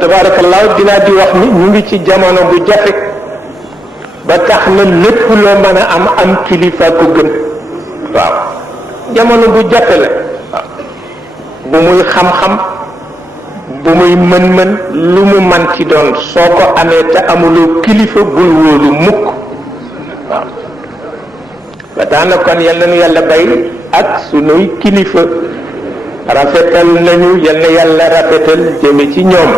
tabaarakallaahu dinaa di wax ni ñu ngi ci jamono bu jafe ba tax na lépp loo mën a am kilifa ko gën waaw jamono bu jafe la waaw bu muy xam-xam bu muy mën-mën lu mu man ci doon soo ko amee te amuloo kilifa bul wóolu mukk waaw ba tax na kon yal na nu yàlla bay ak sunuy kilifa rafetal nañu yal na yàlla rafetal jëme ci ñoom